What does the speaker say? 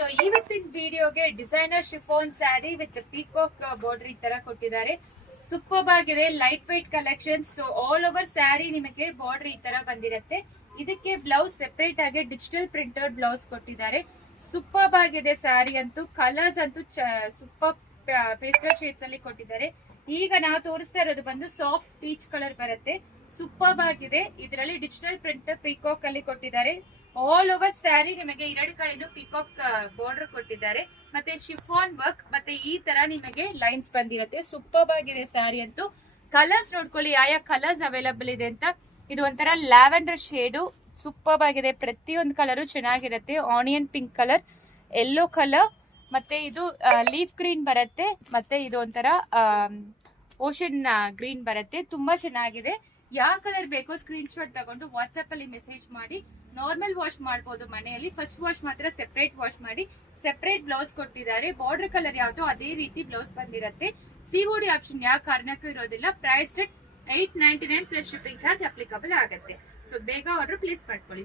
So ಇವತ್ತಿನ ವಿಡಿಯೋಗೆ designer chiffon sari with peacock border ಈ ತರ ಕೊಟ್ಟಿದ್ದಾರೆ. ಸೂಪರ್ ಆಗಿದೆ, light white collection. So all over sari ನಿಮಗೆ ಬಾರ್ಡರ್ ಈ ತರ ಬಂದಿರುತ್ತೆ. ಇದಕ್ಕೆ ಬ್ಲೌಸ್ ಸೆಪರೇಟ್ ಆಗಿ ಡಿಜಿಟಲ್ ಪ್ರಿಂಟೆಡ್ ಬ್ಲೌಸ್ ಕೊಟ್ಟಿದ್ದಾರೆ. ಸೂಪರ್ ಆಗಿದೆ ಸ್ಯಾರಿ ಅಂತೂ. ಕಲರ್ಸ್ ಅಂತೂ ಸೂಪರ್ ಪೇಸ್ಟಲ್ ಶೇಡ್ಸ್ ಅಲ್ಲಿ ಕೊಟ್ಟಿದ್ದಾರೆ. ಈಗ ನಾವು ತೋರಿಸ್ತಾ ಇರೋದು ಬಂದು ಸಾಫ್ಟ್ ಪೀಚ್ ಕಲರ್ ಬರುತ್ತೆ. ಸೂಪರ್ ಆಗಿದೆ. ಇದರಲ್ಲಿ ಡಿಜಿಟಲ್ ಪ್ರಿಂಟ್ ಪೀಕಾಕ್ ಅಲ್ಲಿ ಕೊಟ್ಟಿದ್ದಾರೆ. ಆಲ್ ಓವರ್ ಸ್ಯಾರಿ ನಿಮಗೆ ಎರಡು ಕಡೆನೂ ಪಿಕಾಕ್ ಬಾರ್ಡರ್ ಕೊಟ್ಟಿದ್ದಾರೆ. ಮತ್ತೆ ಶಿಫಾನ್ ವರ್ಕ್ ಮತ್ತೆ ಈ ತರ ನಿಮಗೆ ಲೈನ್ಸ್ ಬಂದಿರುತ್ತೆ. ಸೂಪರ್ ಆಗಿದೆ ಸ್ಯಾರಿ ಅಂತೂ. ಕಲರ್ಸ್ ನೋಡ್ಕೊಳ್ಳಿ ಯಾವ ಕಲರ್ಸ್ ಅವೈಲಬಲ್ ಇದೆ ಅಂತ. ಇದು ಒಂಥರ ಲ್ಯಾವೆಂಡರ್ ಶೇಡು. ಸೂಪರ್ ಆಗಿದೆ. ಪ್ರತಿಯೊಂದು ಕಲರು ಚೆನ್ನಾಗಿರುತ್ತೆ. Onion pink colour, yellow colour, ಮತ್ತೆ ಇದು ಲೀಫ್ ಗ್ರೀನ್ ಬರುತ್ತೆ. ಮತ್ತೆ ಇದು ಒಂಥರ ಓಷನ್ ಗ್ರೀನ್ ಬರುತ್ತೆ. ತುಂಬಾ ಚೆನ್ನಾಗಿದೆ. ಯಾವ ಕಲರ್ ಬೇಕೋ ಸ್ಕ್ರೀನ್ ಶಾಟ್ ತಗೊಂಡು ವಾಟ್ಸ್ಆಪ್ ಅಲ್ಲಿ ಮೆಸೇಜ್ ಮಾಡಿ. ನಾರ್ಮಲ್ ವಾಶ್ ಮಾಡಬಹುದು ಮನೆಯಲ್ಲಿ. ಫಸ್ಟ್ ವಾಶ್ ಮಾತ್ರ ಸೆಪರೇಟ್ ವಾಶ್ ಮಾಡಿ. ಸೆಪರೇಟ್ ಬ್ಲೌಸ್ ಕೊಟ್ಟಿದ್ದಾರೆ. ಬಾರ್ಡರ್ ಕಲರ್ ಯಾವ್ದೋ ಅದೇ ರೀತಿ ಬ್ಲೌಸ್ ಬಂದಿರುತ್ತೆ. ಸಿಒಡಿ ಆಪ್ಷನ್ ಯಾವ ಕಾರಣಕ್ಕೂ ಇರೋದಿಲ್ಲ. Price $899 plus shipping charge applicable ಆಗುತ್ತೆ. ಸೊ ಬೇಗ ಆರ್ಡರ್ ಪ್ಲೇಸ್ ಮಾಡ್ಕೊಳ್ಳಿ.